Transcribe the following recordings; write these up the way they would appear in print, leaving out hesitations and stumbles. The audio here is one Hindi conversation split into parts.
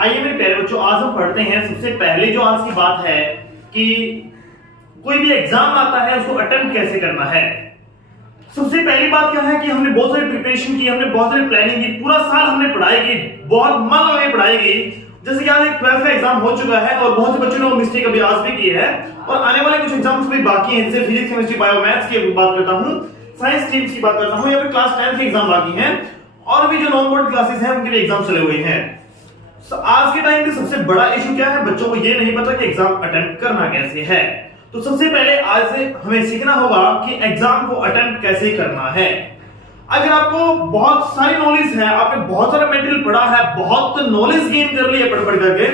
आइए मेरे प्यारे बच्चों, आज हम पढ़ते हैं। सबसे पहले जो आज की बात है कि कोई भी एग्जाम आता है उसको अटेम्प्ट कैसे करना है। सबसे पहली बात क्या है कि हमने बहुत सारी प्रिपरेशन की, हमने बहुत सारी प्लानिंग की, पूरा साल हमने पढ़ाई की, बहुत मन लगा पढ़ाई की। जैसे कि आज 12th का एग्जाम हो चुका है और बहुत से बच्चों ने वो मिस्टेक अभी आज भी की है और आने वाले कुछ एग्जाम्स भी बाकी हैं, जैसे फिजिक्स, केमिस्ट्री, बायो, मैथ्स की बात करता हूं, साइंस स्ट्रीम्स की बात करता हूं, या फिर क्लास 10 के एग्जाम बाकी हैं और भी जो नॉन बोर्ड क्लासेस हैं उनके भी एग्जाम चले हुए हैं। आज के टाइम पे सबसे बड़ा इशू क्या है, बच्चों को ये नहीं पता कि एग्जाम अटेम्प्ट करना कैसे है। तो सबसे पहले आज से हमें सीखना होगा कि एग्जाम को अटेम्प्ट कैसे करना है। अगर आपको बहुत सारी नॉलेज है, आपने बहुत सारा मटेरियल पढ़ा है, बहुत नॉलेज गेन कर ली है पढ़ करके,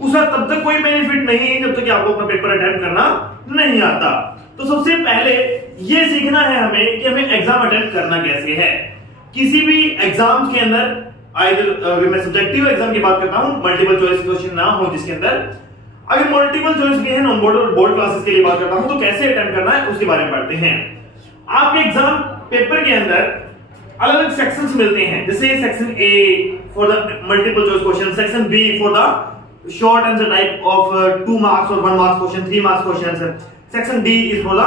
उसका तब तक कोई बेनिफिट नहीं है जब तक कि आपको अपना पेपर अटेम्प्ट करना नहीं आता। तो सबसे पहले ये सीखना है हमें कि हमें एग्जाम अटेम्प्ट करना कैसे है। किसी भी एग्जाम के अंदर, अगर मैं सब्जेक्टिव एग्जाम की बात करता हूं, मल्टीपल चॉइस क्वेश्चन ना हो जिसके अंदर, अगर मल्टीपल चॉइस भी है, नॉन बोर्ड और बोर्ड क्लासेस के लिए बात करता हूं, तो कैसे अटेम्प्ट करना है उसके बारे में पढ़ते हैं। आपके एग्जाम पेपर के अंदर अलग अलग सेक्शंस मिलते हैं, जैसे section A for the multiple choice question, section B for the short answer type of 2 marks और 1 marks question, 3 marks question, section D is for the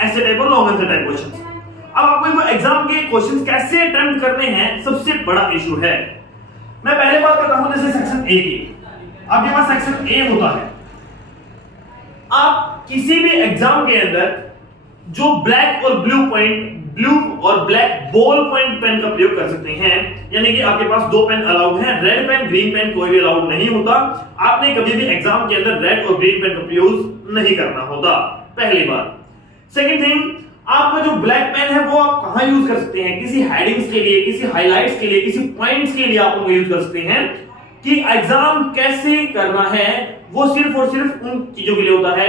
essay type और लॉन्ग आंसर टाइप क्वेश्चन। अब आपको एग्जाम के क्वेश्चंस कैसे अटेम्प्ट करने हैं सबसे बड़ा इशू है। मैं पहले बात करता हूं जैसे सेक्शन ए की। आपके पास सेक्शन ए होता है, आप किसी भी एग्जाम के अंदर जो ब्लैक और ब्लू और ब्लैक बॉल पॉइंट पेन का प्रयोग कर सकते हैं, यानी कि आपके पास 2 पेन अलाउड हैं, रेड पेन, ग्रीन पेन कोई भी अलाउड नहीं होता। आपने कभी भी एग्जाम के अंदर रेड और ग्रीन पेन का प्रयोग नहीं करना होता, पहली बात। सेकंड थिंग, आपका जो ब्लैक पेन है वो आप कहां यूज कर सकते हैं, किसी हेडिंग्स के लिए, किसी हाइलाइट्स के लिए, किसी पॉइंट्स के लिए आप उनको यूज कर सकते हैं। कि एग्जाम कैसे करना है वो सिर्फ और सिर्फ उन चीजों के लिए होता है।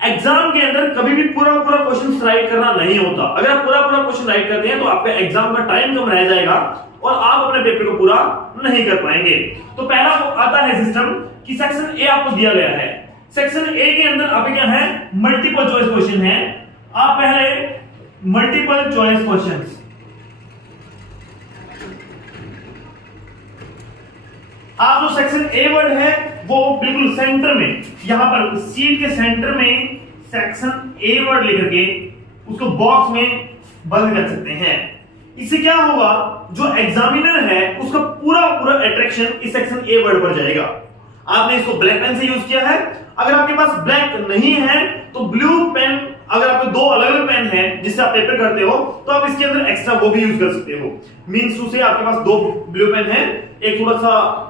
एग्जाम के अंदर कभी भी पूरा क्वेश्चन राइट करना नहीं होता। अगर आप पूरा क्वेश्चन राइट करते हैं तो आपका एग्जाम का टाइम कम रह जाएगा और आप अपने पेपर को पूरा नहीं कर पाएंगे। तो पहला आता है सिस्टम कि सेक्शन ए आपको दिया गया है। सेक्शन ए के अंदर अभी क्या है, मल्टीपल चॉइस क्वेश्चन है। आप पहले मल्टीपल चॉइस क्वेश्चंस, आप जो सेक्शन ए वर्ड है वो बिल्कुल सेंटर में, यहां पर सीट के सेंटर में सेक्शन ए वर्ड लिख के उसको बॉक्स में बंद कर सकते हैं। इससे क्या होगा, जो एग्जामिनर है उसका पूरा अट्रैक्शन इस सेक्शन ए वर्ड पर जाएगा। आपने इसको ब्लैक पेन से यूज किया है, अगर आपके पास ब्लैक नहीं है तो ब्लू पेन, अगर आपके 2 अलग अलग पेन है जिससे आप पेपर करते हो तो आप इसके अंदर एक्स्ट्रा वो भी यूज कर सकते हो। मींस टू से आपके पास 2 ब्लू पेन है, एक थोड़ा सा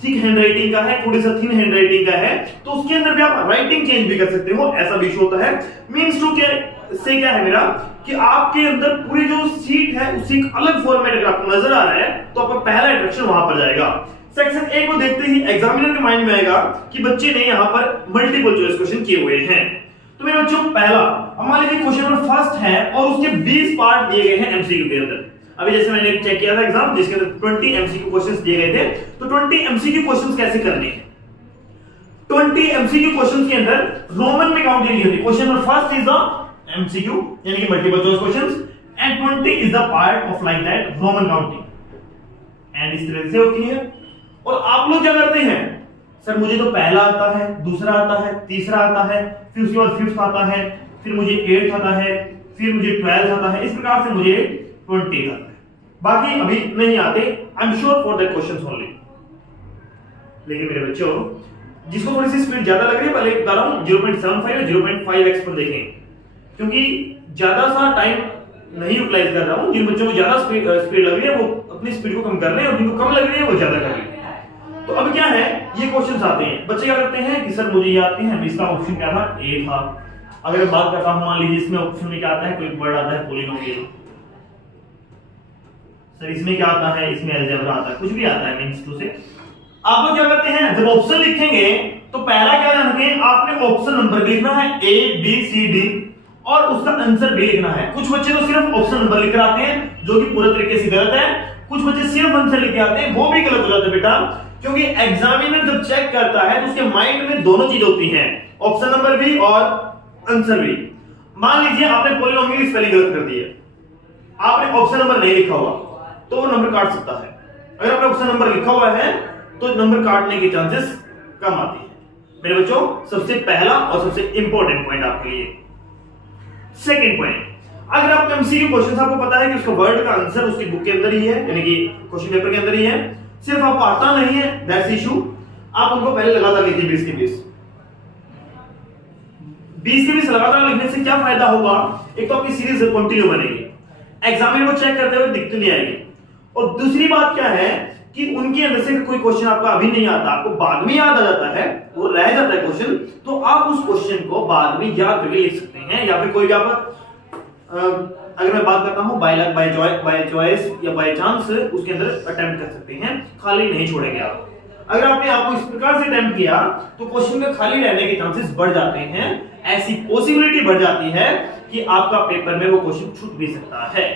थिक हैंडराइटिंग का है, थोड़ी सा थिन हैंडराइटिंग का है, तो उसके अंदर भी आप राइटिंग चेंज भी कर सकते हो, ऐसा भी इशू होता है। मींस टू के से क्या है मेरा कि आपके अंदर पूरी जो सीट है उसी एक अलग फॉर्मेट अगर आपको नजर आ रहा है तो आपका पहला अट्रैक्शन वहां पर जाएगा। सेक्शन ए को देखते ही एग्जामिनर के माइंड में आएगा कि बच्चे ने यहां पर मल्टीपल चॉइस क्वेश्चन किए हुए हैं। तो मेरे बच्चों, पहला हमारे लिए क्वेश्चन नंबर फर्स्ट है और उसके 20 पार्ट दिए गए हैं एमसीक्यू के अंदर। अभी जैसे मैंने चेक किया था एग्जाम जिसके अंदर 20 एमसीक्यू क्वेश्चंस दिए गए थे, तो 20 एमसीक्यू क्वेश्चंस कैसे करने हैं। 20 एमसीक्यू क्वेश्चंस के अंदर रोमन में काउंटिंग होती है। Question number first is the MCQ यानी कि multiple choice questions and 20 is the part of like that Roman counting, and इस तरह से होती है। और आप लोग क्या करते हैं, सर मुझे तो पहला आता है, दूसरा आता है, तीसरा आता है, फिर उसके बाद 5th आता है, फिर मुझे 8th आता है, फिर मुझे 12th आता है, इस प्रकार से मुझे 20 आता है, बाकी अभी नहीं आते। I am sure for that questions only. लेकिन मेरे बच्चों, जिसको थोड़ी सी स्पीड ज्यादा लग रही है, पहले बता रहा हूं 0.75 या 0.5x पर देखें, क्योंकि ज्यादा सा टाइम नहीं यूटिलाइज कर रहा हूं। जिन बच्चों को ज्यादा स्पीड लग रही है वो अपनी स्पीड को कम कर रहे हैं और जिनको कम लग रही है वो ज्यादा कर रहे हैं। तो अब क्या है, ये क्वेश्चंस आते हैं, बच्चे क्या करते हैं कि सर मुझे ये आते हैं, इसका ऑप्शन क्या था, ए था। अगर बात करता हूं, मान लीजिए इसमें ऑप्शन में क्या आता है, कोई वर्ड आता है पॉलिनोमियल, सर इसमें क्या आता है, इसमें अलजेब्रा आता है, कुछ भी आता है। मींस टू से आप लोग क्या करते हैं, जब ऑप्शन लिखेंगे तो पहला क्या ध्यान रखें, आपने ऑप्शन नंबर लिखना है ए बी सी डी और उसका आंसर भी लिखना है। कुछ बच्चे तो सिर्फ ऑप्शन नंबर लिख कर आते हैं जो कि पूरे तरीके से गलत है, कुछ बच्चे सिर्फ आंसर लिख के आते हैं, वो भी गलत हो जाता है बेटा, क्योंकि एग्जामिनर जब चेक करता है तो उसके माइंड में दोनों चीज होती हैं, ऑप्शन नंबर भी और आंसर भी। मान लीजिए आपने पॉलिनोमियल स्पेलिंग गलत कर दी है, आपने ऑप्शन नंबर नहीं लिखा हुआ तो वो नंबर काट सकता है। अगर आपने ऑप्शन नंबर लिखा हुआ है तो नंबर काटने के चांसेस कम आते हैं। मेरे बच्चों, सबसे पहला और सबसे इंपॉर्टेंट पॉइंट आपके लिए। सेकंड पॉइंट, अगर आपको एमसीक्यू क्वेश्चन आपको पता है कि उसका वर्ड का आंसर उसकी बुक के अंदर ही है, यानी कि क्वेश्चन पेपर के अंदर ही है, सिर्फ आपको आता नहीं है, दैट्स इशू। आप उनको पहले लगातार लीजिए 20 के 20 लगातार लिखने से क्या फायदा होगा? एक तो आपकी सीरीज कंटिन्यू बनेगी, एग्जामिनर को चेक करते हुए दिक्कत नहीं आएगी, और दूसरी बात क्या है कि उनके अंदर से कोई क्वेश्चन आपका अभी नहीं आता, आपको बाद में याद आ जाता है, वो रह जाता है क्वेश्चन, तो आप उस क्वेश्चन को बाद में याद करके लिख सकते हैं। या फिर कोई भी आप अगर मैं बात करता हूं बाय लक, बाय चॉइस या बाय चांस, उसके अंदर अटेम्प्ट कर सकते हैं, खाली नहीं छोड़ेंगे आप। अगर आपने आपको इस प्रकार से अटेम्प्ट किया तो क्वेश्चन में खाली रहने के चांसेस बढ़ जाते हैं, ऐसी पॉसिबिलिटी बढ़ जाती है कि आपका पेपर में वो क्वेश्चन छूट भी सकता है।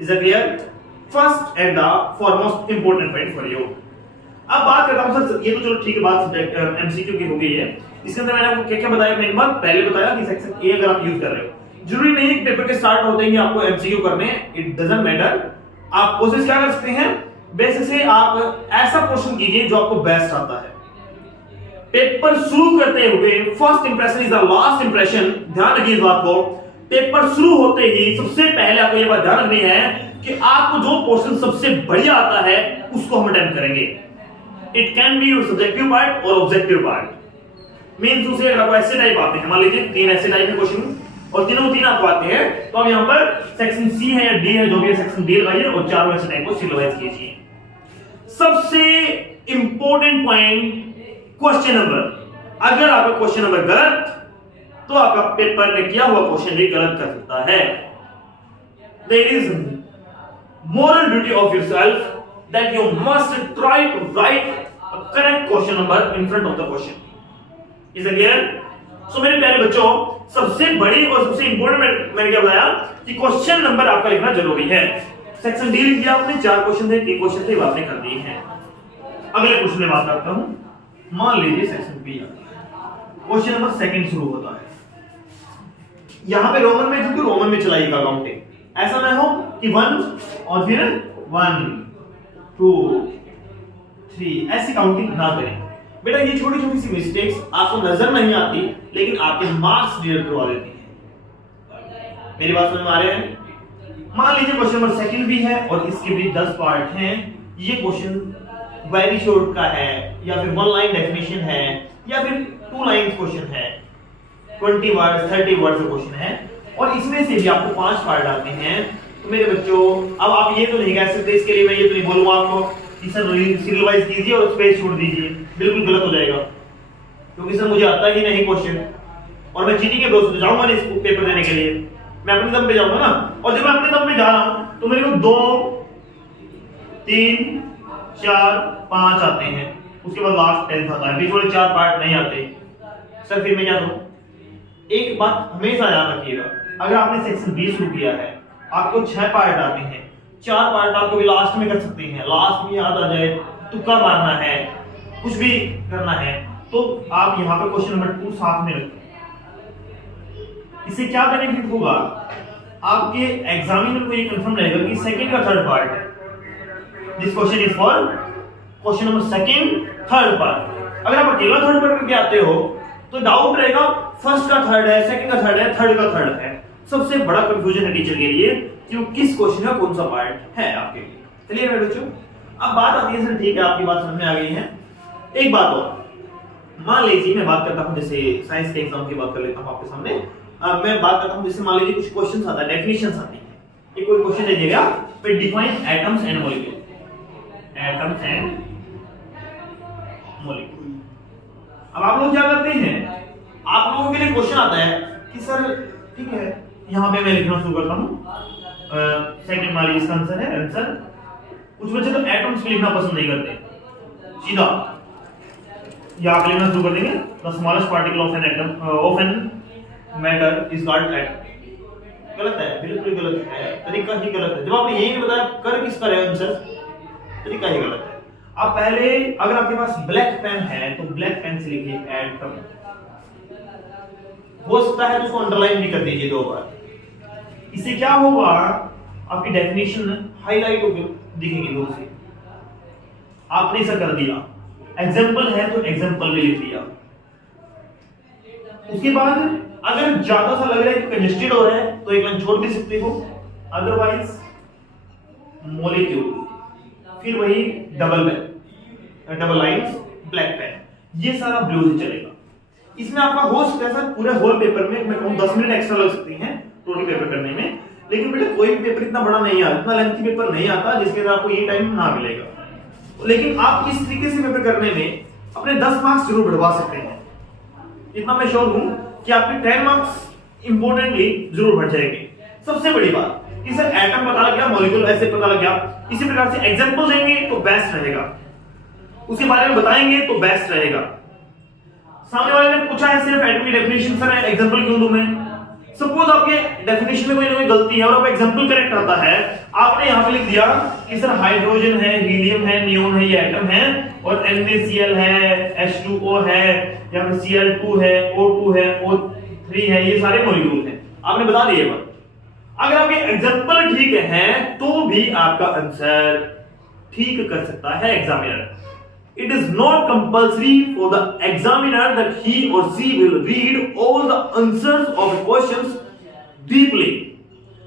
Is it clear? First and the foremost important point for you. अब बात करता हूं सर, ये तो चलो ठीक है, बात एमसीक्यू की हो गई है। इसके अंदर मैंने आपको क्या-क्या बताया? मैंने बात पहले बताया कि सेक्शन ए अगर आप यूज कर रहे हो, जरूरी नहीं है कि पेपर के स्टार्ट होते ही आपको एमसीक्यू करने, इट डजंट मैटर। आप कोशिश क्या कर सकते हैं, बेसिक से आप ऐसा क्वेश्चन कीजिए जो आपको बेस्ट आता है। पेपर शुरू करते हुए first impression is the last impression, ध्यान रखिए इस बात को। पेपर शुरू होते ही सबसे पहले आपको ये बात ध्यान रखनी है कि आपको जो क्वेश्चन सबसे बढ़िया आता है उसको हम अटेम्प्ट करेंगे। It can be your subjective part और ऑब्जेक्टिव पार्ट। मींस उसे अगर आपको ऐसे टाइप आते हैं, मान लीजिए 3 ऐसे टाइप के क्वेश्चन और तीनों 3 आपको आते हैं, तो आप यहां पर सेक्शन सी है या डी है, जो भी है सेक्शन डी लगाइए और चारों ऐसे टाइप को सिलेबस कीजिए। सबसे इंपॉर्टेंट पॉइंट, क्वेश्चन नंबर। अगर आपका क्वेश्चन नंबर गलत, तो आपका पेपर में किया हुआ क्वेश्चन भी गलत कर सकता है। There is moral duty of yourself that you must try to write a correct question number in front of the question. Is it clear? So मेरे प्यारे बच्चों, सबसे बड़ी और सबसे इंपॉर्टेंट मैंने क्या बताया कि क्वेश्चन नंबर आपका लिखना जरूरी है। सेक्शन डी लिख दिया आपने, 4 क्वेश्चन थे, 1 क्वेश्चन थे, आपने कर दिए हैं। अगले क्वेश्चन में बात करता हूं। मान लीजिए section B, question number second शुरू होता है। यहां पे रोमन में, क्योंकि रोमन में चलाइएगा काउंटिंग, ऐसा ना हो कि 1 और फिर 1 2 3 ऐसी काउंटिंग ना करें। बेटा ये छोटी छोटी सी मिस्टेक्स आपको नजर नहीं आती, लेकिन आपके मार्क्स डिडक्ट करवा देती हैं। मेरी बात समझ में आ रही है? मान लीजिए क्वेश्चन नंबर सेकंड भी है और इसके भी 10 पार्ट हैं। ये क्वेश्चन वेरी शॉर्ट का है, या फिर 1 लाइन डेफिनेशन है, या फिर 2 लाइंस क्वेश्चन है, 20 वर्ड 30 वर्ड का क्वेश्चन है, और इसमें से भी आपको 5 पार्ट आते हैं। तो मेरे बच्चों, अब आप ये तो नहीं कह सकते, इसके लिए मैं ये तो नहीं बोलूंगा आपको कि सर सीरियल वाइज कीजिए और स्पेस छोड़ दीजिए, बिल्कुल गलत हो जाएगा, क्योंकि सर मुझे आता ही नहीं क्वेश्चन और मैं चीटिंग के भरोसे पे जाऊंगा नहीं इसको पेपर देने के लिए, मैं अपने दम पे जाऊंगा ना। और जब मैं अपने दम पे जा रहा हूं तो मेरे को 2 3 4 5 आते हैं, उसके बाद लास्ट 10 आता है, बीच वाले 4 पार्ट नहीं आते। सर फिर मैं क्या करूं? एक बात हमेशा याद रखिएगा, अगर आपने सेक्शन बी शुरू किया है, आपको 6 पार्ट आते हैं, 4 पार्ट आपको भी लास्ट में कर सकते हैं, लास्ट में याद आ जाए, तुक्का मारना है, कुछ भी करना है, तो आप यहाँ पे क्वेश्चन नंबर 2 साथ में रखें। इससे क्या बेनिफिट होगा? आपके एग्जामिनर को ये कंफर्म रहेगा कि सेकंड का third part, this question is for question number second third part. अगर आप अकेला थर्ड पार्ट करके आते हो तो डाउट रहेगा, फर्स्ट का थर्ड है, सेकंड का थर्ड है, थर्ड का थर्ड है। सबसे बड़ा कंफ्यूजन है टीचर के लिए कि वो किस क्वेश्चन का कौन सा पार्ट है आपके लिए। चलिए मेरे बच्चों, अब बात आती है, सर ठीक है आपकी बात समझ में आ गई है। एक बात और, मान लीजिए मैं बात करता हूं, जैसे साइंस के एग्जाम की बात कर लेता हूं आपके सामने। मैं बात करता हूं, जैसे मान लीजिए कुछ क्वेश्चंस आता है, डेफिनेशंस आती है। ये कोई क्वेश्चन दे दिएगा, फिर define atoms and molecule, atoms and molecule. अब आप लोग क्या करते हैं, आप लोगों के लिए क्वेश्चन आता है कि सर ठीक है, यहाँ पे मैं लिखना शुरू करता हूँ, सेकंड वाली इसका आंसर है आंसर। कुछ बच्चे तो एटम्स लिखना पसंद नहीं करते, सीधा या आप लिखना शुरू कर देंगे, the smallest particle of an atom of an matter is called atom. गलत है, बिल्कुल गलत है, तरीका ही गलत है। जब आपने यही नहीं बताया कर किसका है आंसर, तरीका ही गलत है। आप पहले, अगर आपके पास ब्लैक पेन है तो ब्लैक पेन से लिखिए एटम, हो सकता है तो उसको अंडरलाइन भी कर दीजिए 2 बार। इससे क्या होगा, आपकी डेफिनेशन हाईलाइट होकर दिखेगी दूर से। आपने ऐसा कर दिया, एग्जाम्पल है तो एग्जाम्पल भी लिख दिया। उसके बाद अगर ज्यादा सा लग रहा है कि कंजेस्टेड हो रहा है तो एक लाइन छोड़ भी सकते हो, अदरवाइज मॉलिक्यूल, फिर वही डबल लाइंस, ब्लैक पेन, ये सारा ब्लू से चलेगा। इसमें आपका हो सकता है सर पूरे होल पेपर में मैं कहूं 10 मिनट एक्स्ट्रा लग सकती हैं टोटल पेपर करने में, लेकिन बेटा कोई भी पेपर इतना बड़ा नहीं आता, इतना लेंथी पेपर नहीं आता जिसके अंदर आपको ये टाइम ना मिलेगा। लेकिन आप इस तरीके से पेपर करने में अपने 10 मार्क्स जरूर बढ़वा सकते हैं। इतना मैं श्योर हूं कि आपके 10 मार्क्स इंपोर्टेंटली जरूर बढ़ जाएंगे। सबसे बड़ी बात कि सर एटम पता लग गया, मॉलिक्यूल ऐसे पता लग गया, इसी प्रकार से एग्जांपल देंगे तो बेस्ट रहेगा, उसके बारे में बताएंगे तो बेस्ट रहेगा। सामने वाले ने पूछा है सिर्फ एटम की डेफिनेशन, सर एग्जांपल क्यों दूं मैं? सपोज आपके डेफिनेशन में कोई ना कोई गलती है और आपका एग्जांपल करेक्ट आता है, आपने यहां पे लिख दिया कि सर हाइड्रोजन है, हीलियम है, नियोन है, ये एटम है, और NaCl है, H2O है, या फिर Cl2 है, O2 है, O3 है, ये सारे मॉलिक्यूल हैं, आपने बता दिए। बात अगर आपके एग्जांपल ठीक है तो भी आपका आंसर ठीक कर सकता है examiner. It is not compulsory for the examiner that he or she will read all the answers of the questions deeply.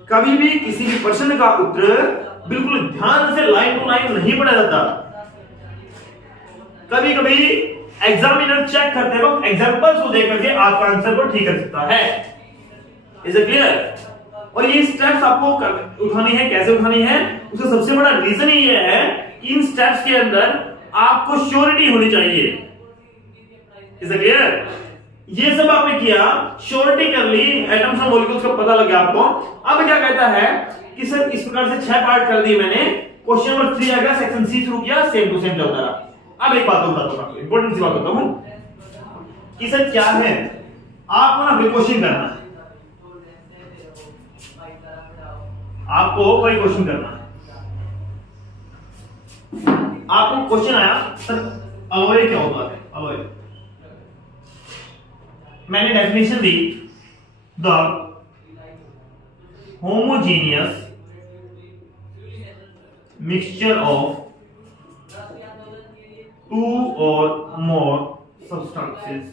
कभी भी किसी भी प्रश्न का उत्तर बिल्कुल ध्यान से लाइन टू लाइन नहीं पढ़ा जाता। कभी कभी एग्जामिनर चेक करते वक्त एग्जांपल्स को देख करके आपका आंसर को ठीक कर सकता है। Is it clear? और ये स्टेप्स आपको उठानी है, कैसे उठानी है? उसका सबसे बड़ा रीजन ये है, इन स्टेप्स के अंदर आपको श्योरिटी होनी चाहिए। Is it clear? ये सब आपने किया, श्योरिटी कर ली, एटम्स और मॉलिक्यूल्स का पता लग गया आपको। अब क्या कहता है कि सर इस प्रकार से 6 पार्ट कर दिए मैंने, क्वेश्चन नंबर 3 आ गया, सेक्शन सी शुरू किया, सेम टू सेम चलता रहा। अब एक बात बताता हूं आपको, इंपॉर्टेंट सी बात बताता हूं कि सर क्या है, आपको ना क्वेश्चन करना है, आपको कोई क्वेश्चन करना है। आपको क्वेश्चन आया सर अलॉय क्या होता है? अलॉय मैंने डेफिनेशन दी, the homogeneous mixture of 2 or more substances।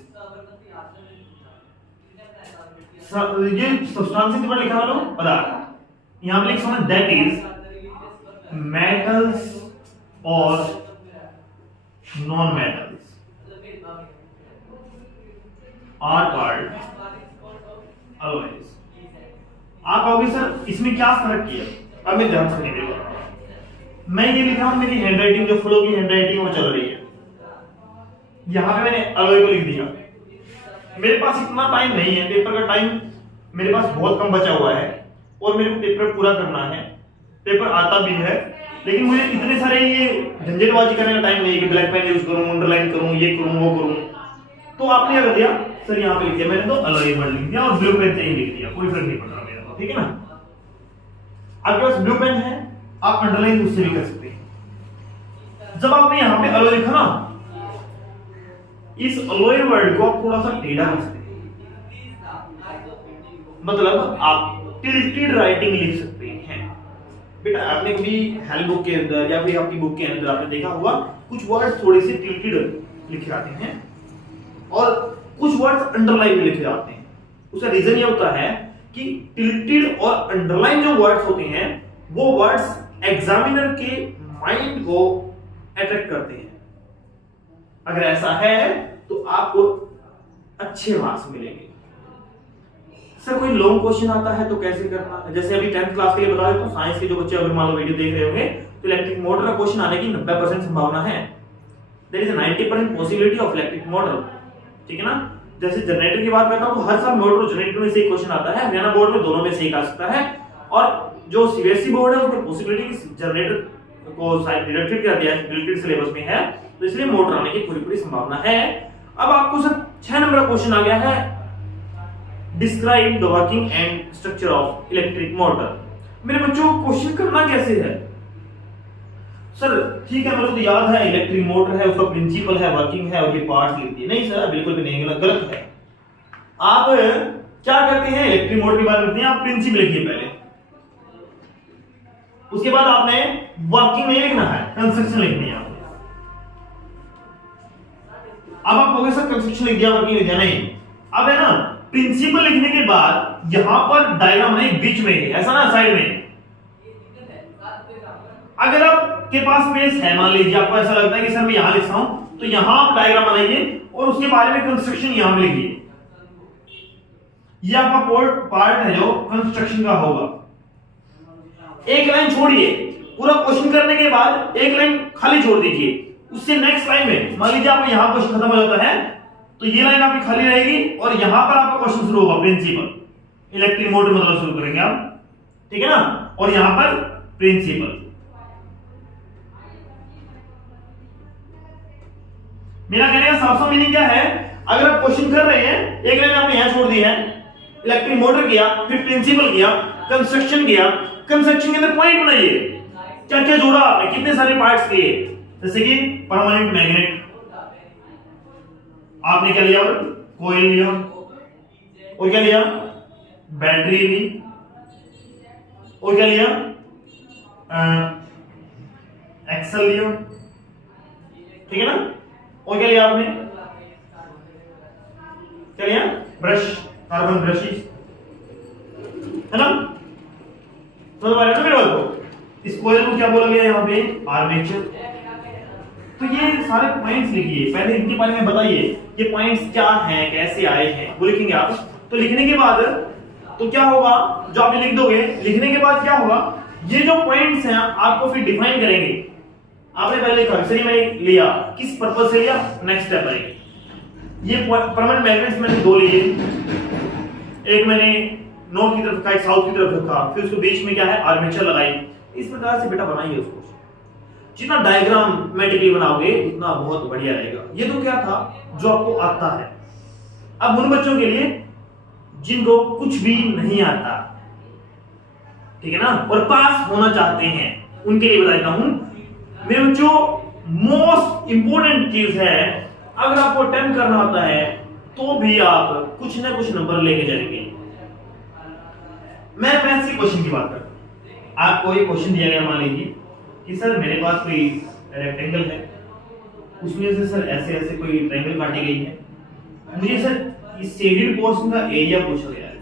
ये सब्सटेंसेस पर लिखा लो पदार्थ, यहां पे लिख समझ, दैट इज मेटल्स और non metals are called alloys. आप कहोगे सर इसमें क्या फर्क किया? अब मैं ध्यान से देखिएगा, मैं ये लिख रहा हूं, मेरी हैंडराइटिंग जो फ्लो की हैंडराइटिंग वो चल रही है, यहां पे मैंने अलॉय को लिख दिया। मेरे पास इतना टाइम नहीं है, पेपर का टाइम मेरे पास बहुत कम बचा हुआ है और मेरे को पेपर पूरा करना है, पेपर आता भी है, लेकिन मुझे इतने सारे ये झंझटबाजी करने का टाइम नहीं है कि ब्लैक पेन यूज करूं, अंडरलाइन करूं, ये करूं, वो करूं। तो आपने क्या कर दिया सर, यहां पे लिख दिया मैंने, तो अलॉय वर्ड लिख दिया और ब्लू पेन से ही लिख दिया, कोई फर्क नहीं पड़ रहा मेरा, ठीक है ना? आपके पास ब्लू पेन है, आप अंडरलाइन उससे भी कर सकते हैं। जब आपने यहां पे अलॉय लिखा ना, इस अलॉय वर्ड को आप थोड़ा सा टेढ़ा कर सकते हैं, मतलब आप टिल्टेड राइटिंग लिख सकते हैं। बेटा आपने कभी हेल्प बुक के अंदर या फिर आपकी बुक के अंदर आपने देखा होगा कुछ वर्ड्स थोड़े से टिल्टेड लिखे जाते हैं और कुछ वर्ड्स अंडरलाइन में लिखे जाते हैं। उसका रीजन ये होता है कि टिल्टेड और अंडरलाइन जो वर्ड्स होते हैं वो वर्ड्स एग्जामिनर के माइंड को अट्रैक्ट करते हैं। अगर ऐसा है तो आपको अच्छे मार्क्स मिलेंगे। सर कोई लॉन्ग क्वेश्चन आता है तो कैसे करना है? जैसे अभी 10th क्लास के लिए बता देता हूं, साइंस के जो बच्चे अगर मान लो वीडियो देख रहे होंगे तो इलेक्ट्रिक मोटर का क्वेश्चन आने की 90% संभावना है। There is a 90% possibility of electric motor, ठीक है ना? जैसे जनरेटर की बात करता हूं तो हर साल मोटर और जनरेटर में से एक क्वेश्चन आता है, हरियाणा बोर्ड में दोनों में से एक आ सकता है, और जो सीबीएसई बोर्ड है उसमें पॉसिबिलिटी जनरेटर को शायद डिडक्टेड कर दिया है, रिलेटेड सिलेबस में है, तो इसलिए मोटर आने की पूरी संभावना है। अब आपको सर 6 नंबर का क्वेश्चन आ गया है, describe the working and structure of electric motor. मेरे बच्चों क्वेश्चन करना कैसे है? सर ठीक है, मेरे को तो याद है इलेक्ट्रिक मोटर है, उसका प्रिंसिपल है, वर्किंग है और ये पार्ट्स लिख दिए। नहीं सर बिल्कुल भी नहीं, गलत है। आप क्या करते हैं, इलेक्ट्रिक मोटर की बात करते हैं, आप प्रिंसिपल लिखिए पहले, उसके बाद आपने वर्किंग नहीं लिखना है, कंस्ट्रक्शन लिखनी है। कहोगे सर कंस्ट्रक्शन लिख दिया वर्किंग लिख दिया, नहीं। अब है ना प्रिंसिपल लिखने के बाद यहां पर डायग्राम नहीं बीच में, ऐसा ना साइड में। अगर आपके पास स्पेस है, मान लीजिए आपको ऐसा लगता है कि सर मैं यहां लिख रहा हूं, तो यहां आप डायग्राम बनाइए और उसके बारे में कंस्ट्रक्शन यहां पे लिखिए। ये आपका पार्ट है जो कंस्ट्रक्शन का होगा। एक लाइन छोड़िए, पूरा क्वेश्चन करने के बाद एक लाइन खाली छोड़ दीजिए। उससे नेक्स्ट लाइन में मान लीजिए आप यहां क्वेश्चन खत्म हो जाता है तो ये लाइन आपकी खाली रहेगी और यहां पर आपका क्वेश्चन शुरू होगा प्रिंसिपल। इलेक्ट्रिक मोटर मतलब शुरू करेंगे आप, ठीक है ना, और यहां पर प्रिंसिपल। मेरा कहने का साफ मीनिंग क्या है, अगर आप क्वेश्चन कर रहे हैं, एक लाइन आपने यहां छोड़ दी है, इलेक्ट्रिक मोटर किया, फिर प्रिंसिपल किया, कंस्ट्रक्शन किया, कंस्ट्रक्शन के अंदर पॉइंट बनाइए, क्या क्या जोड़ा आपने, कितने सारे पार्ट्स किए। जैसे कि परमानेंट मैग्नेट आपने क्या लिया, और कोयल लिया, और क्या लिया, बैटरी ली, और क्या लिया, एक्सल लिया, ठीक है ना, और क्या लिया आपने, क्या लिया, ब्रश, कार्बन ब्रशेस, है ना। तो मेरे को इस कोयल को क्या बोला गया यहाँ पे, आर्मेचर। तो ये सारे पॉइंट्स लिखिए, पहले इनके बारे में बताइए ये पॉइंट्स क्या हैं, कैसे आए हैं, वो लिखेंगे आप। तो लिखने के बाद तो क्या होगा, जो आप लिख दोगे, लिखने के बाद क्या होगा, ये जो पॉइंट्स हैं आपको फिर डिफाइन करेंगे। आपने पहले लिखा सर मैंने लिया, किस पर्पस से लिया, नेक्स्ट स्टेप आएगी। ये परमानेंट मैग्नेट्स मैंने दो लिए, एक मैंने नॉर्थ की तरफ का, एक साउथ की तरफ रखा, फिर उसके बीच में क्या है, आर्मेचर लगाई। इस प्रकार से बेटा बनाइए उसको। जितना डायग्रामेटिकली बनाओगे उतना बहुत बढ़िया रहेगा। ये तो क्या था जो आपको आता है। अब उन बच्चों के लिए जिनको कुछ भी नहीं आता, ठीक है ना, और पास होना चाहते हैं, उनके लिए बताता हूं मेरे बच्चों, मोस्ट इंपोर्टेंट चीज है, अगर आपको अटेम्प्ट करना होता है तो भी आप कुछ ना कुछ नंबर लेके जाएंगे। मैं मैथ्स के क्वेश्चन की बात करता हूं। आपको ये क्वेश्चन दिया गया, मान लीजिए कि सर मेरे पास कोई रेक्टेंगल है, उसमें से सर ऐसे ऐसे कोई ट्रायंगल काटी गई है, मुझे सर इस शेडेड पोर्शन का एरिया पूछा गया है,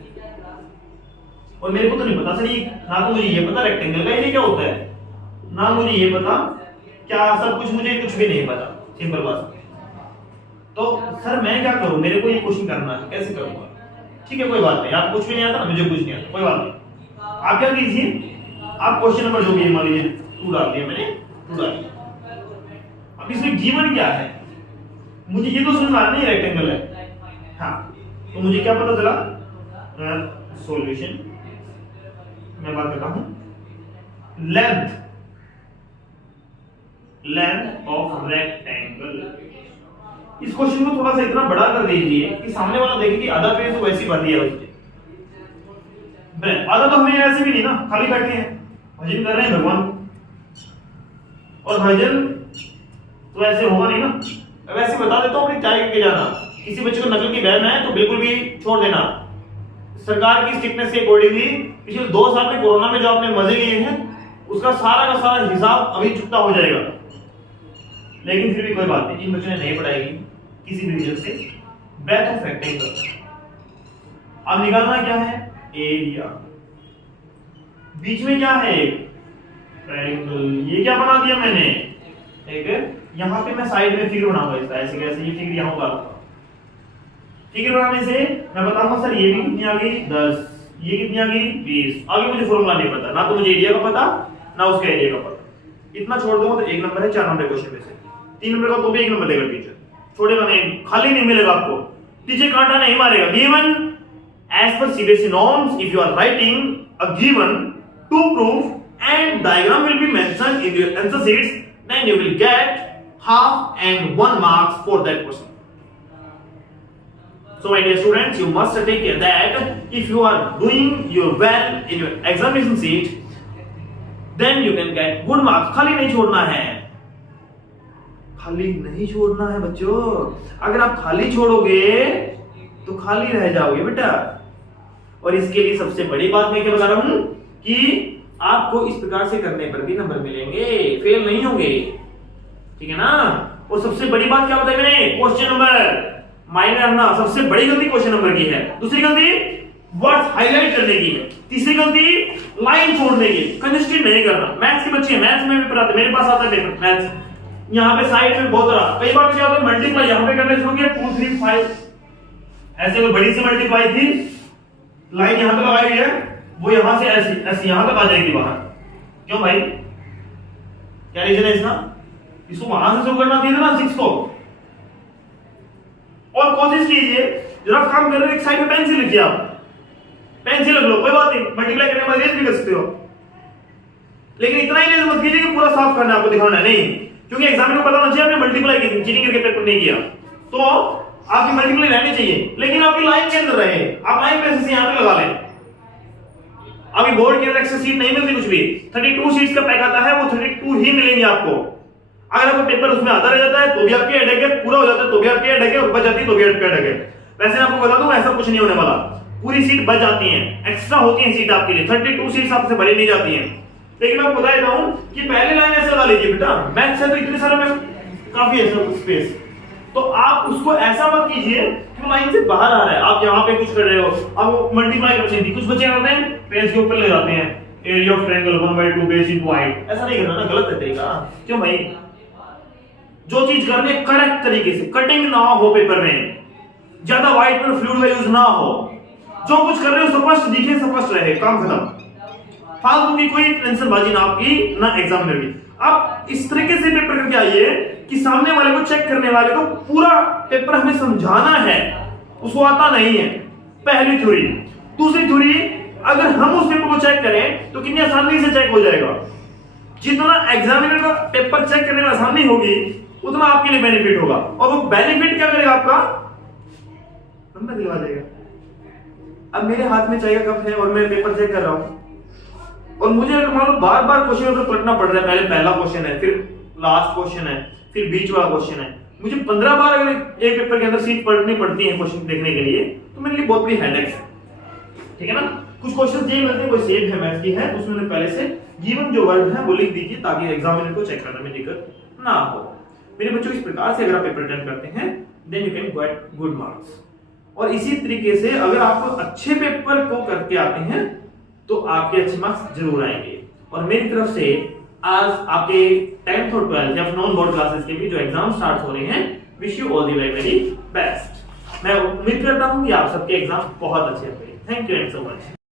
और मेरे को तो नहीं पता सर, ये ना तो मुझे ये पता रेक्टेंगल का एरिया क्या होता है, ना मुझे ये पता क्या, सब कुछ मुझे कुछ भी नहीं पता, सिंपल बात। तो सर मैं क्या करूं, मेरे को ये क्वेश्चन करना है, कैसे करूंगा। ठीक है कोई बात नहीं, आप कुछ भी नहीं आता, मुझे कुछ नहीं आता, कोई बात नहीं। आप क्या कीजिए, आप क्वेश्चन नंबर जो भी मान लीजिए 2 डाल दिया मैंने, 2 डाल दिया। अब इसमें गिवन क्या है, मुझे ये तो समझ में आ रहा नहीं रेक्टेंगल है, हाँ, तो मुझे क्या पता चला, सॉल्यूशन मैं बात करता हूं, लेंथ ऑफ रेक्टेंगल। इस क्वेश्चन को थोड़ा सा इतना बड़ा कर दीजिए कि सामने वाला देखे कि आधा पेज तो वैसे ही भर दिया उसने, आधा तो हमें ऐसे भी नहीं ना, खाली बैठे हैं, भजन कर रहे हैं भगवान, और भजन तो ऐसे होगा नहीं ना। अब ऐसे बता देता हूं, अपनी तैयारी करके जाना। किसी बच्चे को नकल की बहन है तो बिल्कुल भी छोड़ देना। सरकार की स्ट्रिक्टनेस के अकॉर्डिंगली पिछले 2 साल में कोरोना में जो आपने मजे लिए हैं उसका सारा का सारा हिसाब अभी चुकता हो जाएगा। लेकिन फिर भी कोई बात नहीं, जिन बच्चों ने नहीं पढ़ाई किसी भी रीजन से, ब्रेथ ऑफ रेक्टेंगल अब निकालना क्या है, एरिया, बीच में क्या है, ट्रायंगल। ये क्या बना दिया मैंने, एक यहां पे मैं साइड में फिगर बनाऊंगा इसका, ऐसे कैसे, ये फिगर यहां उतारूंगा। फिगर बनाने से मैं बताऊंगा सर ये भी कितनी आ गई 10, ये कितनी आ गई 20। आगे मुझे फॉर्मूला नहीं पता, ना तो मुझे एरिया का पता ना उसका एरिया का पता। इतना छोड़ दूंगा तो 1 नंबर है 4 नंबर क्वेश्चन में से, 3 नंबर का तो भी 1 नंबर देगा टीचर, छोड़ेगा नहीं, खाली नहीं मिलेगा आपको, टीचर कांटा नहीं मारेगा। Given as per CBSE norms, if you are writing a given to proof and diagram will be mentioned in your answer sheets, then you will get half and 1 marks for that question. So my dear students, you must take care that if you are doing your well in your examination sheet, then you can get good marks. खाली नहीं छोड़ना है, खाली नहीं छोड़ना है बच्चों। अगर आप खाली छोड़ोगे तो खाली रह जाओगे बेटा। और इसके लिए सबसे बड़ी बात मैं क्या बता रहा हूं कि आपको इस प्रकार से करने पर भी नंबर मिलेंगे, फेल नहीं होंगे, ठीक है ना। और सबसे बड़ी बात क्या बताई मैंने, क्वेश्चन नंबर माइंड में रखना। सबसे बड़ी गलती क्वेश्चन नंबर की है। दूसरी गलती वर्ड्स हाईलाइट करने की है। तीसरी गलती लाइन छोड़ने की, कंजेस्टेड नहीं करना। मैथ्स के बच्चे, मैथ्स में पेपर आते, मेरे पास आता है पेपर मैथ्स, यहाँ पे साइड में बहुत रहा। कई बार क्या होता है, मल्टीप्लाई यहाँ पे करने शुरू किया 2 3 5, ऐसे कोई बड़ी सी मल्टीप्लाई थी, लाइन यहाँ पे लगाई हुई है, वो यहाँ से ऐसी ऐसी यहाँ तक आ जाएगी बाहर। क्यों भाई, क्या रीजन है इसका? इसको वहां से शुरू करना चाहिए ना 6 को। और कोशिश कीजिए, जरा काम कर रहे हो एक साइड में पेंसिल लिखिए, आप पेंसिल रख लो, कोई बात नहीं, मल्टीप्लाई करने के बाद रेज भी कर सकते हो, लेकिन इतना ही रेज मत कीजिए कि पूरा साफ करना है, आपको दिखाना नहीं, क्योंकि एग्जाम में पता होना चाहिए आपने मल्टीप्लाई की, चीटिंग करके पेपर नहीं किया, तो आपकी मल्टीप्लाई रहनी चाहिए, लेकिन आपकी लाइन के अंदर रहे। आप लाइन पे से यहां पे लगा लें। अभी बोर्ड के अंदर एक्स्ट्रा सीट नहीं मिलती कुछ भी, 32 सीट्स का पैक आता है, वो 32 ही मिलेंगे आपको। अगर आपको पेपर उसमें आधा रह जाता है तो भी आपके हेडेक है, पूरा हो जाता है तो भी आपके हेडेक है, और बच जाती है तो भी आपके हेडेक है। वैसे मैं आपको बता दूं, ऐसा कुछ नहीं होने वाला, पूरी सीट बच जाती हैं, एक्स्ट्रा होती है सीट आपके लिए, 32 सीट्स आपसे भरी नहीं जाती हैं। लेकिन मैं बता देता हूं कि पहले लाइन ऐसे लगा लीजिए बेटा, मैथ्स है तो इतने सारे में काफी है सब स्पेस, तो आप उसको ऐसा मत कीजिए कि लाइन से बाहर आ रहा है, आप यहाँ पे कुछ कर रहे हो, अब मल्टीप्लाई करनी थी, कुछ बच्चे करते हैं पेज के ऊपर ले जाते हैं area of triangle 1/2 base into height, ऐसा नहीं करना ना, गलत है तरीका। क्यों भाई, जो चीज करनी है करेक्ट तरीके से, कटिंग ना हो पेपर में, ज्यादा व्हाइट पर फ्लूइड का यूज ना हो, जो कुछ कर रहे हो स्पष्ट दिखे, स्पष्ट रहे, काम खत्म। फालतू की कोई टेंशनबाजी ना आपकी, ना एग्जामिनर की। आप इस तरीके से पेपर करके आइए कि सामने वाले को, चेक करने वाले को पूरा पेपर हमें समझाना है, उसको आता नहीं है, पहली थ्योरी। दूसरी थ्योरी, अगर हम उस पेपर को चेक करें तो कितनी आसानी से चेक हो जाएगा। जितना एग्जामिनर का पेपर चेक करने में आसानी होगी, उतना आपके लिए बेनिफिट होगा, और वो बेनिफिट क्या करेगा, आपका नंबर दिलवा देगा। अब मेरे हाथ में चाय का कप है और मैं पेपर चेक कर रहा हूं, और मुझे अगर मान लो बार बार क्वेश्चन पेपर पलटना पड़ रहा है, पहले पहला क्वेश्चन है, फिर लास्ट क्वेश्चन है, फिर बीच वाला क्वेश्चन है, मुझे 15 बार अगर एक पेपर के अंदर सीट पढ़नी पड़ती है क्वेश्चन देखने के लिए, तो मेरे लिए बहुत बड़ी हेडेक है। ठीक है ना, कुछ क्वेश्चन ये मिलते हैं, कोई सेम है मैथ्स की है, उसमें मैंने पहले से गिवन जो वर्ड है वो लिख दीजिए, ताकि एग्जामिनर को चेक करने में दिक्कत ना हो। मेरे बच्चों, इस प्रकार से अगर आप पेपर अटेंड करते हैं, then you can get good marks. और इसी तरीके से अगर आप अच्छे पेपर को करके आते हैं तो आपके अच्छे मार्क्स जरूर आएंगे। और मेरी तरफ से आज आपके 10th और 12th या नॉन बोर्ड क्लासेस के भी जो एग्जाम स्टार्ट हो रहे हैं, wish you all the very best. मैं उम्मीद करता हूं कि आप सबके एग्जाम बहुत अच्छे होंगे। Thank you so much.